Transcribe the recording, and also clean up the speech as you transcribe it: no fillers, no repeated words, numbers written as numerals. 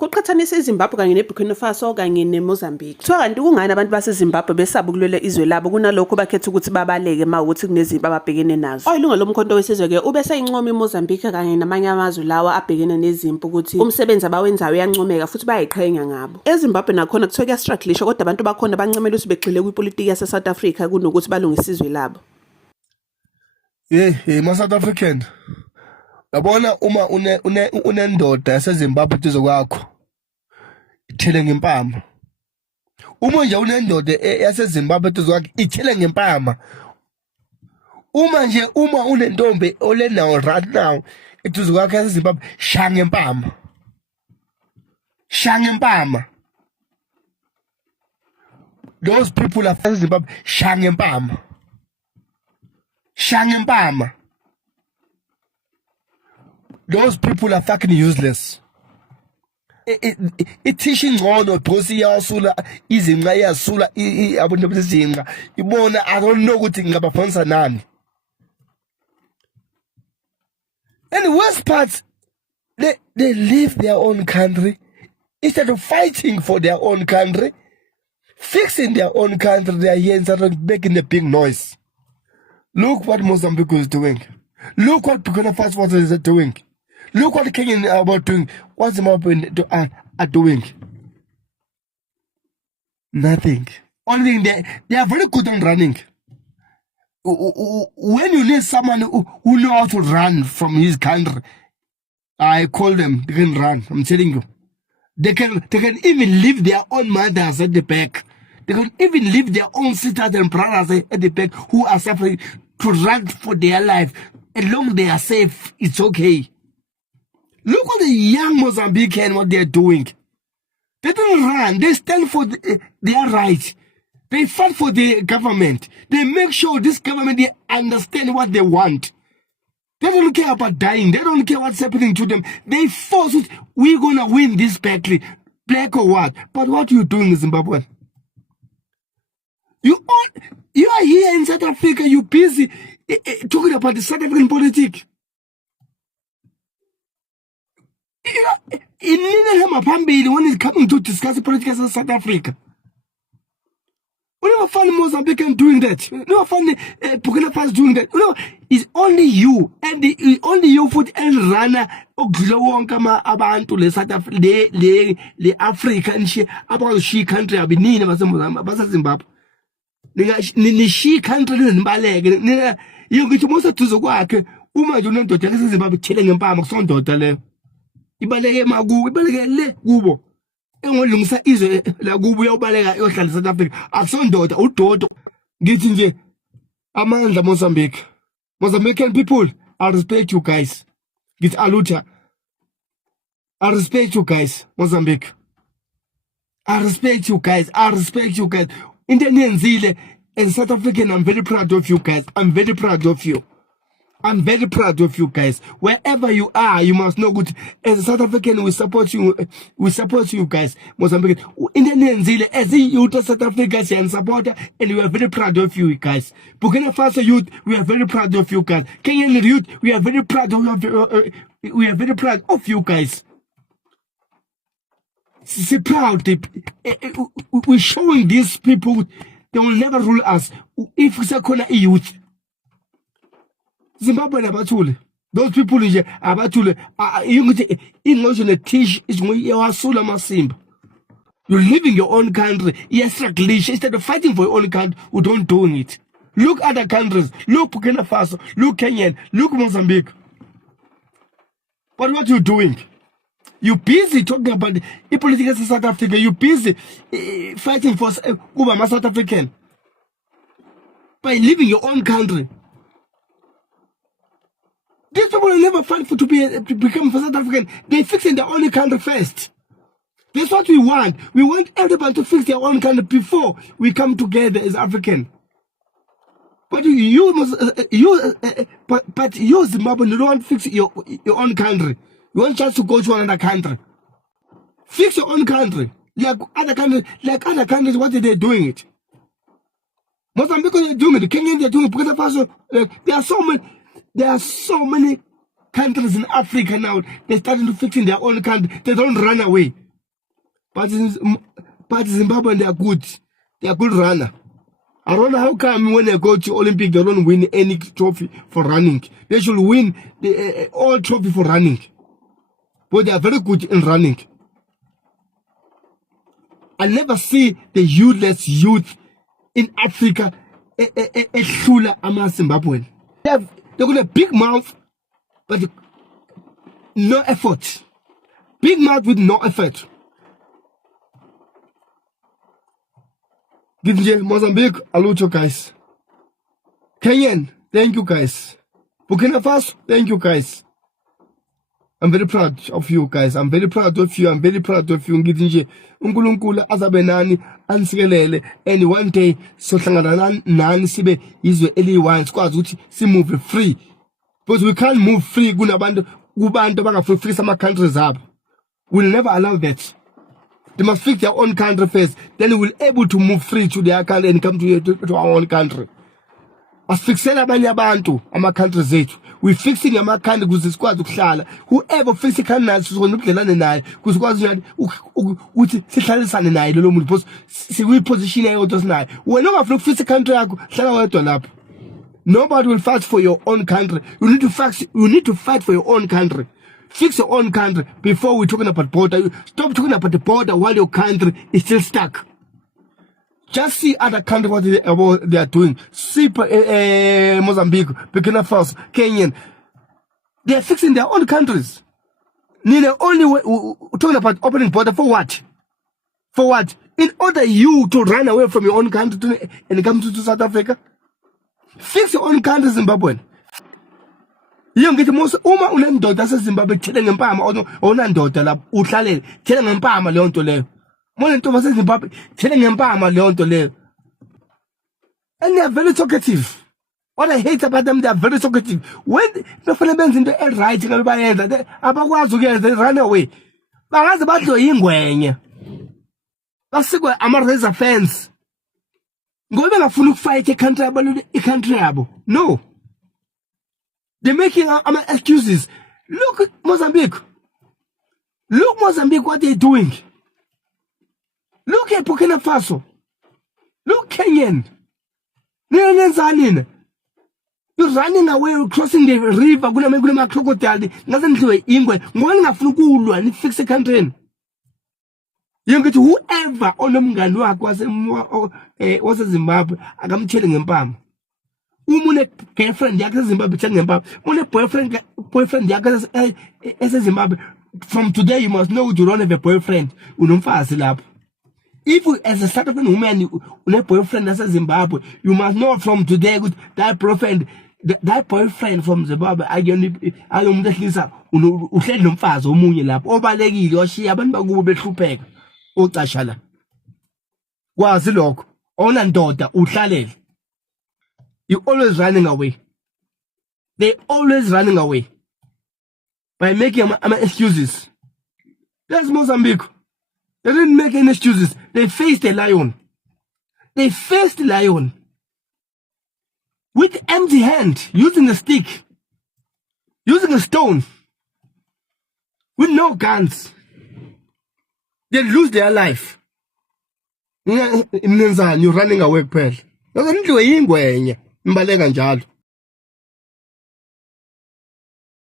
Kuqhathanisa iZimbabwe kanye neBurkina Faso kanye neMozambique. Kuthiwa kanti kungani abantu baseZimbabwe besaba ukulwela izwe labo kunalokho bakhetha ukuthi babaleke mawukuthi kunezimpi ababhekene nazo. Oyilunga lomkhonto wesizwe-ke ubeseyincoma iMozambique kanye namanye amazwe lawa abhekene nezimpi ukuthi umsebenzi abawenzayo uyancomeka futhi bayayiqhenya ngabo. EZimbabwe nakhona kuthiwa kuyastrugglisha kodwa abantu bakhona bancamela ukuthi begxile kwipolitiki yase-South Africa kunokuthi balungise izwe labo. Ma-South African, yabona uma unendoda yaseZimbabwe duze kwakho ithele ngempama. Uma nje unendoda yaseZimbabwe duze kwakho ithele ngempama. Uma unentombi olenawo right now eduze kwakho yaseZimbabwe shaya ngempama. Shaya ngempama. Those people are from Zimbabwe shaya ngempama. Shaya ngempama. Those people are fucking useless. Ithishi ngcono because iyasula izinqa iyasula abantu bezinqa ibona I don't know ukuthi ngabafanisa nani. And the worst part, they leave their own country instead of fighting for their own country, fixing their own country. They are here instead of making a big noise. Look what Mozambique is doing. Look what Burkina Faso is doing. Look what Kenya are doing. What Zimbabwe are doing? Nothing. Only thing they are very good on running. When you need someone who know how to run from his country, I call them. They can run. I'm telling you, they can even leave their own mothers at the back. They can even leave their own sisters and brothers at the back who are suffering to run for their life. As long as they are safe, it's okay. Look at the young Mozambican, what they're doing. They don't run. They stand for their rights. They fight for the government. They make sure this government, they understand what they want. They don't care about dying. They don't care what's happening to them. They force it. We're going to win this battle, black or white. But what are you doing in Zimbabwe? You are here in South Africa. You're busy talking about the South African politics. When it's coming to discuss the politics of South Africa, we never find Mozambican doing that. We never find Burkina Faso doing that. No, it's only you and only you foot and runner Oglowonka abantu le South Africa le African she about she country abinini basa Zimbabwe. Ni she country nimbaleke. Yonke musa tuzo kwakhe uma nje unendoda yaseZimbabwe ithele ngempama kusondoda leyo. Ibaleke maku ibaleke le kubo engolungisa izwe la kubo uyabaleka yohlala South Africa akusondoda udodo ngithi nje amandla Mozambican people. I respect you guys. Ngithi aluta I respect you guys. Mozambique, I respect you guys. Into eniyenzile as South African, I'm very proud of you guys. I'm very proud of you guys. Wherever you are, you must know good. As a South African, we support you. We support you guys. Mozambique. Indian Zile, as a youth of South Africa, and supporter, and we are very proud of you guys. Burkina Faso youth, we are very proud of you guys. Kenyan youth, we are very proud of you. We are very proud of you guys. Say proud. We're showing these people they will never rule us. If we say youth. Zimbabwe abathule. Those people nje abathule ingqondo teach is yawasula masimba. You're living your own country. Yes, struggle instead of fighting for your own country. We don't doing it. Look other countries. Look Burkina Faso. Look Kenya. Look Mozambique. But what you doing? You busy talking about the politics of South Africa. You busy fighting for South African by living your own country. These people will never fight to become South African. They fix in their own country first. That's what we want. We want everybody to fix their own country before we come together as African. But you Zimbabwe, you don't want to fix your own country. You want just to go to another country. Fix your own country. Like other countries, what are they doing it? Mozambique is doing it. The Kenyans, they're doing it. Burkina Faso, there are so many countries in Africa now. They're starting to fix in their own country. They don't run away. but Zimbabwe, they are good. They are good runner. I don't know how come when they go to Olympic, they don't win any trophy for running. They should win all trophy for running. But they are very good in running. I never see the youth in Africa Shula ama Zimbabwean. They've got a big mouth, but no effort. Big mouth with no effort. Mozambique, aluto guys. Kenyan, thank you guys. Burkina Faso, thank you guys. I'm very proud of you guys. I'm very proud of you. I'm very proud of you. Ngithi uNkulunkulu azabe nani anisikelele, and one day sohlangana nani sibe izwe eliyi-one sikwazi ukuthi si move free, because we can't move free kubantu abangafuni fix ama countries abo. We'll never allow that. They must fix their own country first, then we'll able to move free to their country and come to our own country. Asifixela abanye abantu ama countries zethu. We fixing ama country kuze sikwazi ukuhlala. Whoever fix ikhanda nayo sizokwenza ubudlelane naye kuze sikwazi njani ukuthi sihlalisane naye lo muntu, because sikwi position eyodwa sinayo. Wena ungafuna ukufix country yakho, hlala wedwa lapho. Nobody will fight for your own country. You need to fight for your own country. Fix your own country before we're talking about border. Stop talking about the border while your country is still stuck. Just see other countries what they are doing. See Mozambique, Burkina Faso, Kenyan. They are fixing their own countries. They're only talking about opening border for what? For what? In order you to run away from your own country and come to South Africa? Fix your own country, Zimbabwean. Iyo ngithi uma unendoda yaseZimbabwe thele ngempama onandoda la uhlalele thele ngempama leyo nto leyo. Mona ntombi yaseZimbabwe thele ngempama leyo nto leyo. And they are very talkative. What I hate about them, they are very talkative. When before benza into right ngabe bayenza abakwazi ukuyenza, they run away. Bangaze badlo ingwenye. Basikwe ama razor fence. Ngoba bengafuna ukufight i-country yabo. No. They're making excuses. Look at Mozambique. Look Mozambique what they're doing. Look at Burkina Faso. Look Kenyan. You're running away, you're crossing the river. Guna crocodile. Nothing to ingwe. Ngwani ngafuna ukulwa ni fix the country. Whoever onomngani wakhe wase Zimbabwe akamthele ngempama. Umune girlfriend yakhe Zimbabwe thele ngempama. Une boyfriend yakhe Zimbabwe. From today you must know you don't have a boyfriend. Unomfazi lapho. If you, as a South African woman, une boyfriend as Zimbabwe, you must know from today that boyfriend from Zimbabwe ayomlehlisa uhleli nomfazi omunye lapho obalekile oshiya abantu bakubo behlupheka ocashala. Kwazi lokho ona ndoda uhlalele. You always running away. They always running away by making excuses. That's Mozambique. They didn't make any excuses. They faced a lion. They faced the lion with empty hand, using a stick, using a stone, with no guns. They lose their life. You're running away, pal. You're ingwenye. Mbaleka njalo.